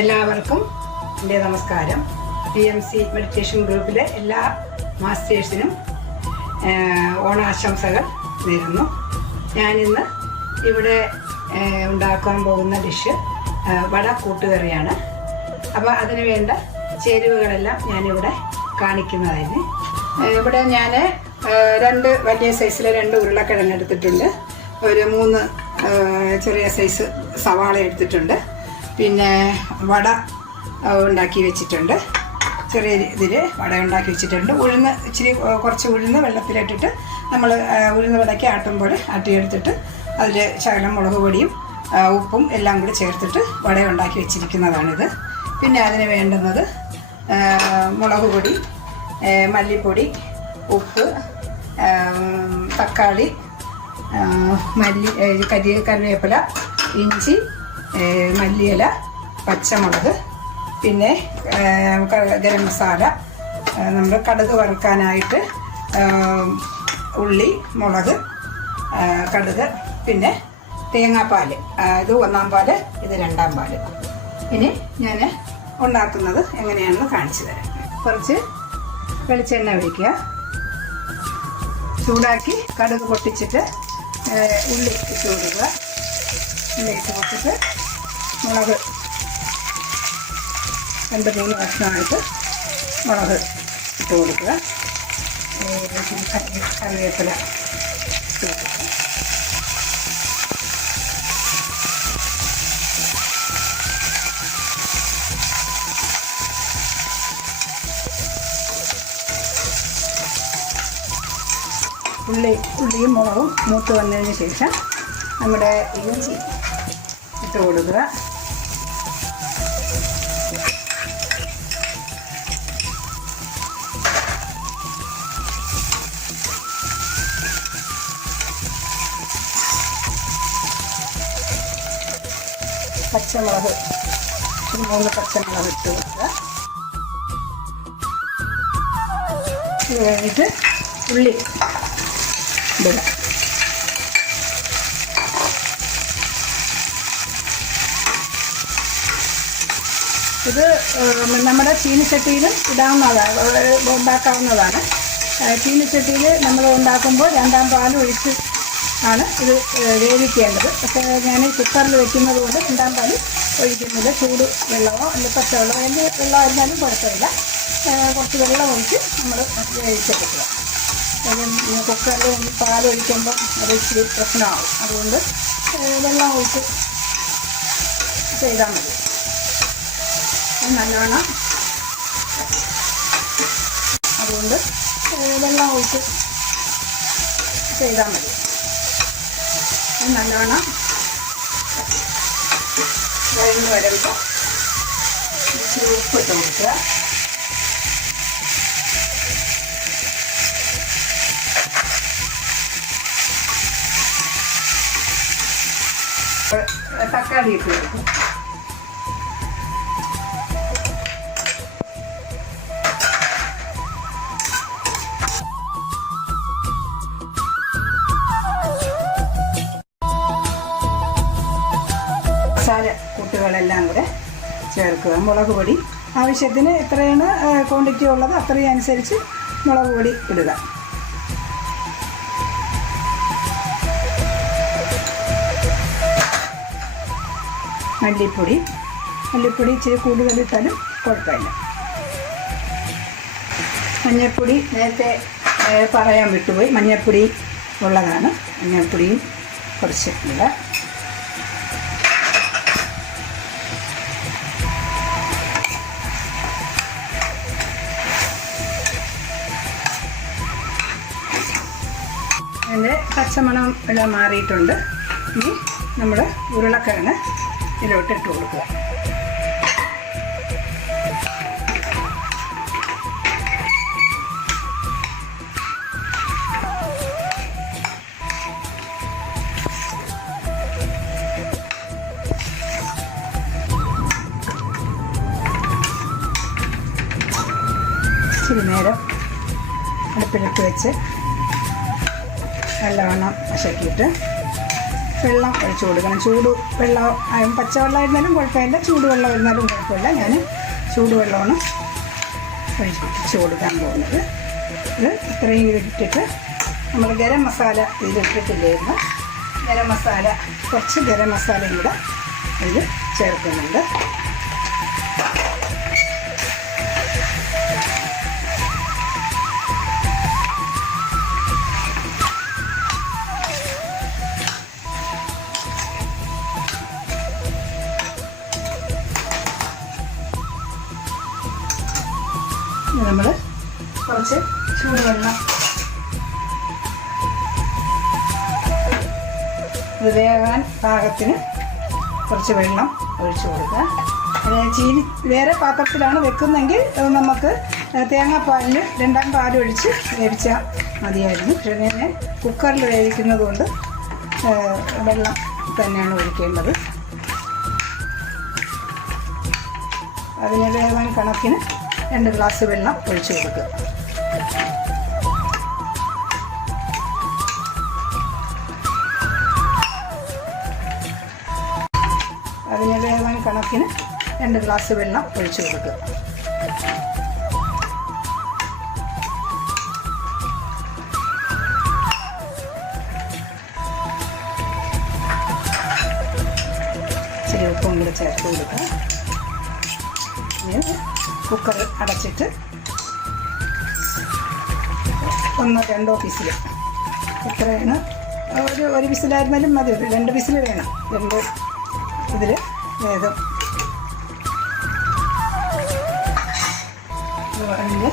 എല്ലാവർക്കും എൻ്റെ നമസ്കാരം. PMC മെഡിറ്റേഷൻ ഗ്രൂപ്പിലെ എല്ലാ മാസ്റ്റേഴ്സിനും ഓണാശംസകൾ നേരുന്നു. ഞാനിന്ന് ഇവിടെ ഉണ്ടാക്കാൻ പോകുന്ന ഡിഷ് വട കൂട്ടുകറിയാണ്. അപ്പോൾ അതിന് വേണ്ട ചേരുവകളെല്ലാം ഞാനിവിടെ കാണിക്കുന്നതായിരുന്നു. ഇവിടെ ഞാൻ 2 വലിയ സൈസിലെ 2 ഉരുളക്കിഴങ്ങ് എടുത്തിട്ടുണ്ട്. ഒരു 3 ചെറിയ സൈസ് സവാള എടുത്തിട്ടുണ്ട്. പിന്നെ വട ഉണ്ടാക്കി വെച്ചിട്ടുണ്ട്. ചെറിയ ഇതിൽ വട ഉണ്ടാക്കി വെച്ചിട്ടുണ്ട്. ഉഴുന്ന് കുറച്ച് ഉഴുന്ന് വെള്ളത്തിലിട്ടിട്ട് നമ്മൾ ഉഴുന്ന് വടയ്ക്ക് ആട്ടുമ്പോൾ ആട്ടിയെടുത്തിട്ട് അതിൽ ശകലം മുളക് പൊടിയും ഉപ്പും എല്ലാം കൂടി ചേർത്തിട്ട് വട ഉണ്ടാക്കി വെച്ചിരിക്കുന്നതാണിത്. പിന്നെ അതിന് വേണ്ടുന്നത് മുളക് പൊടി, മല്ലിപ്പൊടി, ഉപ്പ്, തക്കാളി, കറിവേപ്പില, ഇഞ്ചി, മല്ലിയില, പച്ചമുളക്, പിന്നെ ഗരം മസാല, നമ്മൾ കടുക് വറുക്കാനായിട്ട് ഉള്ളി, മുളക്, കടുക്, പിന്നെ തേങ്ങാപ്പാൽ. ഇത് 1-ാം പാല്, ഇത് 2-ാം പാല്. ഇനി ഞാൻ ഉണ്ടാക്കുന്നത് എങ്ങനെയാണെന്ന് കാണിച്ചു തരാം. കുറച്ച് വെളിച്ചെണ്ണ ഒഴിക്കുക. ചൂടാക്കി കടുക് പൊട്ടിച്ചിട്ട് ഉള്ളി ഇട്ട് കൊടുക്കുക. ഉള്ളി ഇട്ട് കൊടുത്തിട്ട് മുളക് 2-3 കഷ്ണമായിട്ട് മുളക് ഇട്ട് കൊടുക്കുക. കറിവേപ്പില ഇട്ട് കൊടുക്കുക. ഉള്ളിയും മുളകും മൂത്ത് വന്നതിന് ശേഷം നമ്മുടെ ഇഞ്ചി ഇട്ട് കൊടുക്കുക. പച്ചമുളക് 3 പച്ചമുളക് ഇട്ട് കൊടുക്കുക. ഇത് കഴിഞ്ഞിട്ട് ഉള്ളി ഇടുക. ഇത് നമ്മുടെ ചീനിച്ചട്ടിയിലും ഉണ്ടാക്കാവുന്നതാണ്. ചീനിച്ചട്ടിയിൽ നമ്മൾ ഉണ്ടാക്കുമ്പോൾ 2-ാം പാൽ ഒഴിച്ച് ആണ് ഇത് വേവിക്കേണ്ടത്. പക്ഷേ ഞാൻ കുക്കറിൽ വെക്കുന്നത് കൊണ്ട് 2-ാം പാൽ ഒഴിക്കുന്നത്. ചൂട് വെള്ളമോ അല്ലെങ്കിൽ പച്ചവെള്ളമോ എന്ത് വെള്ളമായിരുന്നാലും കുഴപ്പമില്ല. കുറച്ച് വെള്ളം ഒഴിച്ച് നമ്മൾ വേവിച്ചെടുക്കുക. കുക്കറിൽ പാൽ ഒഴിക്കുമ്പോൾ അത് ഇച്ചിരി പ്രശ്നമാകും. അതുകൊണ്ട് വെള്ളം ഒഴിച്ച് ചെയ്താൽ മതി. നല്ലവണ്ണം അതുകൊണ്ട് വെള്ളം ഒഴിച്ച് ചെയ്താൽ മതി. നല്ലവണ്ണം വഴന്ന് വരുമ്പോൾ ഇച്ചിരി ഉപ്പിട്ട് കൊടുക്കുക. തക്കാളി ഇട്ട് കൊടുക്കും. മസാല കൂട്ടുകളെല്ലാം കൂടെ ചേർക്കുക. മുളക് പൊടി ആവശ്യത്തിന് എത്രയാണ് ക്വാണ്ടിറ്റി ഉള്ളത് അത്രയും അനുസരിച്ച് മുളക് പൊടി ഇടുക. മല്ലിപ്പൊടി ഇച്ചിരി കൂടുതലിട്ടാലും കുഴപ്പമില്ല. മഞ്ഞൾപ്പൊടി നേരത്തെ പറയാൻ വിട്ടുപോയി. മഞ്ഞൾപ്പൊടി ഉള്ളതാണ്. മഞ്ഞൾപ്പൊടിയും കുറച്ച് ഇടുക. അതിൻ്റെ പച്ചമണം എല്ലാം മാറിയിട്ടുണ്ട്. ഇനി നമ്മൾ ഉരുളക്കിഴങ്ങ് ഇതിലോട്ട് ഇട്ട് കൊടുക്കുക. ഇച്ചിരി നേരം അടുപ്പിലിട്ട് വെച്ച് നല്ലവണ്ണം വശക്കിയിട്ട് വെള്ളം ഒഴിച്ചു കൊടുക്കണം. ചൂട് വെള്ളം പച്ചവെള്ളമായിരുന്നാലും കുഴപ്പമില്ല, ചൂടുവെള്ളം ഇരുന്നാലും കുഴപ്പമില്ല. ഞാൻ ചൂടുവെള്ളമാണ് ഒഴിച്ചു കൊടുക്കാൻ പോകുന്നത്. ഇത് ഇത്രയും ഇട്ടിട്ട് നമ്മൾ ഗരം മസാല ഇതിലിട്ടിട്ടില്ലായിരുന്നു. ഗരം മസാല കുറച്ച് ഗരം മസാലയും കൂടെ ഇതിൽ ചേർക്കുന്നുണ്ട്. നമ്മൾ കുറച്ച് ചൂടുവെള്ളം ഇത് വേകാൻ പാകത്തിന് കുറച്ച് വെള്ളം ഒഴിച്ചു കൊടുക്കുക. ചീനി വേറെ പാത്രത്തിലാണ് വെക്കുന്നെങ്കിൽ നമുക്ക് തേങ്ങാപ്പാലിൽ 2ാം പാലൊഴിച്ച് വേവിച്ചാൽ മതിയായിരുന്നു. പക്ഷേ ഞാൻ കുക്കറിൽ വേവിക്കുന്നത് കൊണ്ട് വെള്ളം തന്നെയാണ് ഒഴിക്കേണ്ടത്. അതിന് വേവാൻ കണക്കിന് 2 ഗ്ലാസ് വെള്ളം ഒഴിച്ചു കൊടുക്കുക. അതിന് വേവാൻ കണക്കിന് 2 ഗ്ലാസ് വെള്ളം ഒഴിച്ചു കൊടുക്കുക. ഇച്ചിരി ഉപ്പും കൂടെ ചേർത്ത് കൊടുക്കുക. കുക്കർ അടച്ചിട്ട് 1-2 വിസിൽ, എത്രയാണ് ഒരു വിസിലായിരുന്നാലും മതി. 2 വിസിൽ വേണം. 2 ഇതിൽ വേദം പറഞ്ഞ്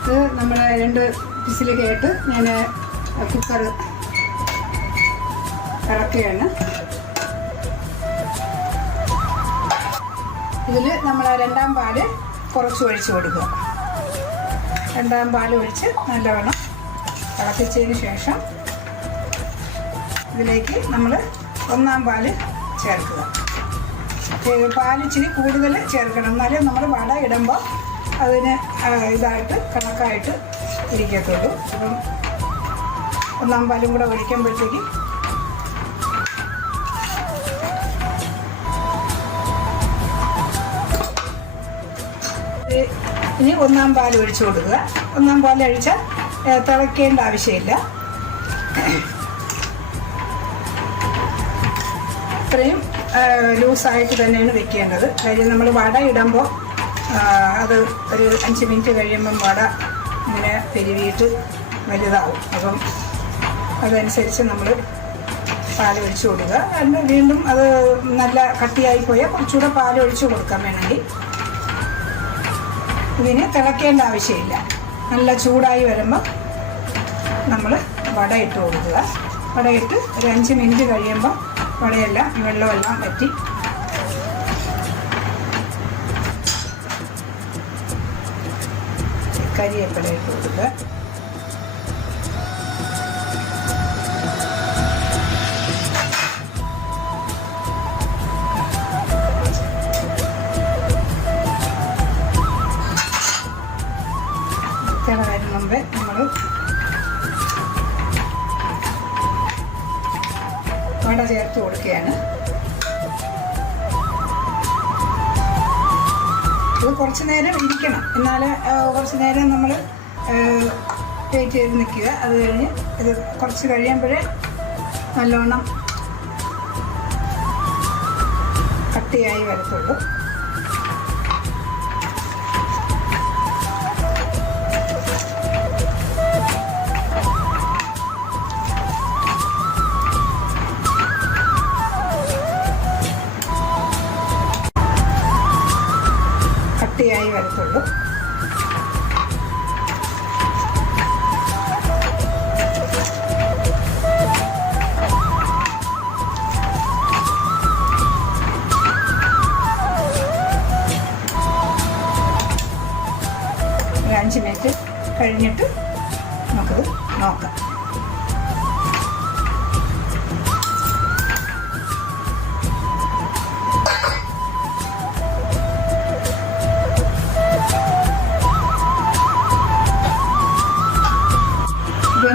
ഇത് നമ്മൾ 2 വിസിൽ കേട്ട് ഞാൻ കുക്കർ ഇറക്കുകയാണ്. ഇതിൽ നമ്മൾ 2ാം പാല് കുറച്ച് ഒഴിച്ച് കൊടുക്കുക. 2ാം പാല് ഒഴിച്ച് നല്ലവണ്ണം തിളപ്പിച്ചതിന് ശേഷം ഇതിലേക്ക് നമ്മൾ 1ാം പാല് ചേർക്കുക. പാൽ ഇച്ചിരി കൂടുതൽ ചേർക്കണം, എന്നാലേ നമ്മൾ വട ഇടുമ്പോൾ അതിന് ഇതായിട്ട് കണക്കായിട്ട് ഇരിക്കത്തുള്ളൂ. അപ്പം 1ാം പാലും കൂടെ ഒഴിക്കുമ്പോഴത്തേക്ക് ഇനി 1ാം പാൽ ഒഴിച്ചു കൊടുക്കുക. 1ാം പാൽ ഒഴിച്ചാൽ തിളയ്ക്കേണ്ട ആവശ്യമില്ല. ഇത്രയും ലൂസായിട്ട് തന്നെയാണ് വെക്കേണ്ടത്. കാര്യം നമ്മൾ വട ഇടുമ്പോൾ അത് ഒരു 5 മിനിറ്റ് കഴിയുമ്പം വട ഇങ്ങനെ പെരുവിയിട്ട് വലുതാവും. അപ്പം അതനുസരിച്ച് നമ്മൾ പാൽ ഒഴിച്ചു കൊടുക്കുക. അതിന് വീണ്ടും അത് നല്ല കട്ടിയായിപ്പോയാൽ കുറച്ചുകൂടെ പാൽ ഒഴിച്ചു കൊടുക്കാൻ വേണമെങ്കിൽ. ഇതിന് തിളയ്ക്കേണ്ട ആവശ്യമില്ല. നല്ല ചൂടായി വരുമ്പോൾ നമ്മൾ വട ഇട്ട് കൊടുക്കുക. വടയിട്ട് ഒരു 5 മിനിറ്റ് കഴിയുമ്പോൾ വടയെല്ലാം വെള്ളമെല്ലാം വറ്റി കരിവേപ്പില ഇട്ട് കൊടുക്കുക. വരുന്ന മുമ്പേ നമ്മൾ വട ചേർത്ത് കൊടുക്കുകയാണ്. ഇത് കുറച്ച് നേരം ഇരിക്കണം, എന്നാലേ കുറച്ച് നേരം നമ്മൾ വെയിറ്റ് ചെയ്ത് നിൽക്കുക. അത് കഴിഞ്ഞ് ഇത് കുറച്ച് കഴിയുമ്പോഴേ നല്ലോണം കട്ടിയായി വരത്തുള്ളൂ. കട്ടിയായി വരത്തുള്ളൂ. ഒരു 5 മിനിറ്റ് കഴിഞ്ഞിട്ട് നമുക്കത് നോക്കാം.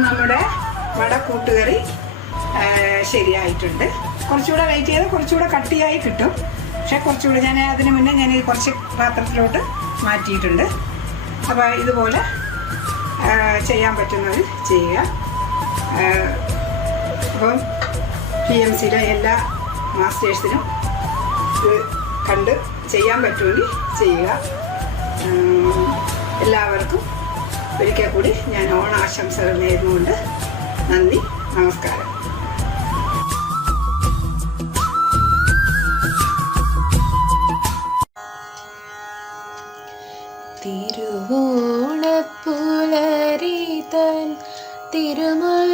നമ്മുടെ വട കൂട്ടുകറി ശരിയായിട്ടുണ്ട്. കുറച്ചുകൂടെ വെയിറ്റ് ചെയ്ത് കുറച്ചുകൂടെ കട്ടിയായി കിട്ടും. പക്ഷെ കുറച്ചുകൂടി ഞാൻ അതിന് മുന്നേ ഞാൻ കുറച്ച് പാത്രത്തിലോട്ട് മാറ്റിയിട്ടുണ്ട്. അപ്പോൾ ഇതുപോലെ ചെയ്യാൻ പറ്റുന്നത് ചെയ്യുക. അപ്പം PMCയിലെ എല്ലാ മാസ്റ്റേഴ്സിനും ഇത് കണ്ട് ചെയ്യാൻ പറ്റുമെങ്കിൽ ചെയ്യുക. എല്ലാവർക്കും ഒരിക്കൽ കൂടി ഞാൻ ഓണാശംസകൾ നേർന്നുകൊണ്ട് നന്ദി, നമസ്കാരം. തിരുവോണപ്പുലരിതൻ തിരുമുൽ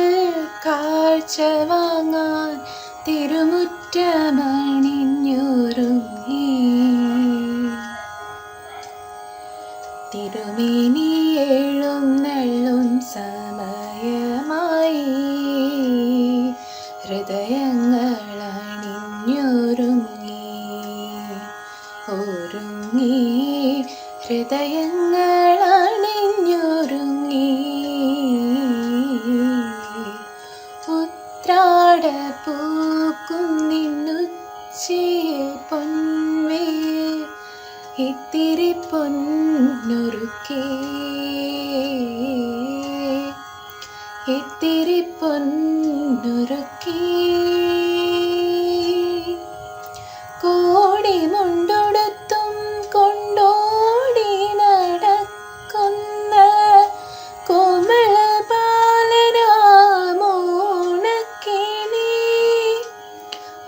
കാഴ്ച വാങ്ങാൻ തിരുമുറ്റമണിഞ്ഞൊരുങ്ങി. തിരുമേനി എഴുന്നള്ളും സമയമായി ഹൃദയങ്ങളണിഞ്ഞൊരുങ്ങി. ഒരുങ്ങി ഹൃദയങ്ങളണിഞ്ഞൊരുങ്ങി. ഉത്രാട പൂക്കും നിന്നുച്ചയിൽ പൊൻവേൽ ഇത്തിരി പൊന്നൊരുക്കി. ഇത്തിരി പൊന്നൊരുക്കി. കോടി മുണ്ടൊടുത്തും കൊണ്ടോടി നടക്കുന്ന കോമള ബാലനാമോണക്കിളി.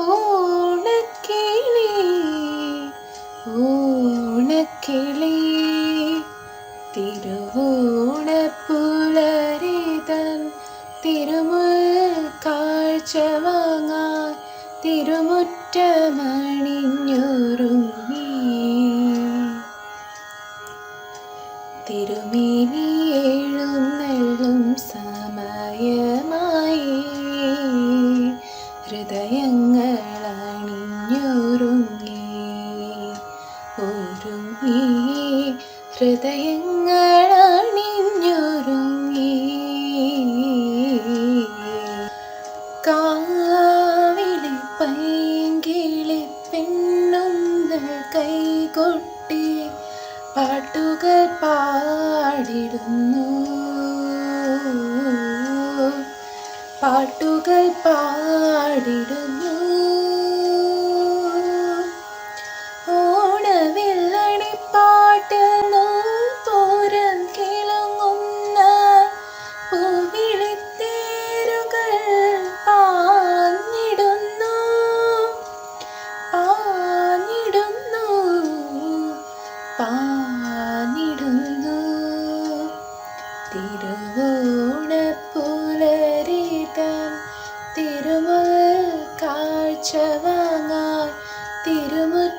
ഓണക്കിളി ഓണക്കിളി. തിരുവോണപ്പുലരിതൻ തിരുമുൽ കാഴ്ച വാങ്ങാൻ തിരുമുറ്റമണിഞ്ഞൊരുങ്ങി. തിരുമേനി എഴുന്നള്ളും സമയമായി ഹൃദയങ്ങളണിഞ്ഞൊരുങ്ങി. ഒരുങ്ങി ഹൃദയങ്ങളണിഞ്ഞൊരുങ്ങി. കാവിലെ പൈങ്കിളി പെണ്ണുങ്ങൾ കൈകൊട്ടി പാട്ടുകൾ പാടിടുന്നു. പാട്ടുകൾ പാടിടുന്നു. ഓണവില്ലണിപ്പാട്ടിൽ നൂപുരം കിളങ്ങുന്ന പൂവിളിത്തേരുകൾ പാഞ്ഞിടുന്നു. പാഞ്ഞിടുന്നു. പാഞ്ഞിടുന്നു. തിരുവോണപ്പുലരിതൻ തിരുമുൽ കാഴ്ച വാങ്ങാൻ തിരുമുറ്റമണിഞ്ഞൊരുങ്ങി.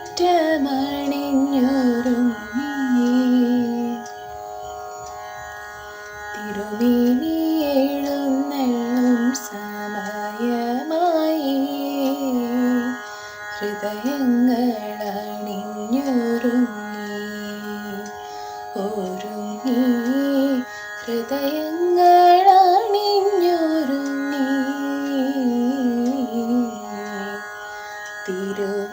തിരുമേനി എഴുന്നള്ളും സമയമായി ഹൃദയങ്ങളണിഞ്ഞൊരുങ്ങി. ഒരുങ്ങി ഹൃദയങ്ങളണിഞ്ഞൊരുങ്ങി. തിരുവോണപ്പുലരിതൻ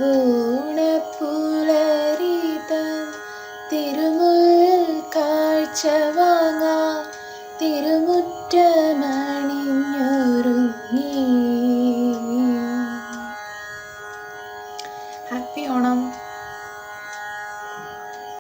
തിരുമുൽ കാഴ്ച വാങ്ങാൻ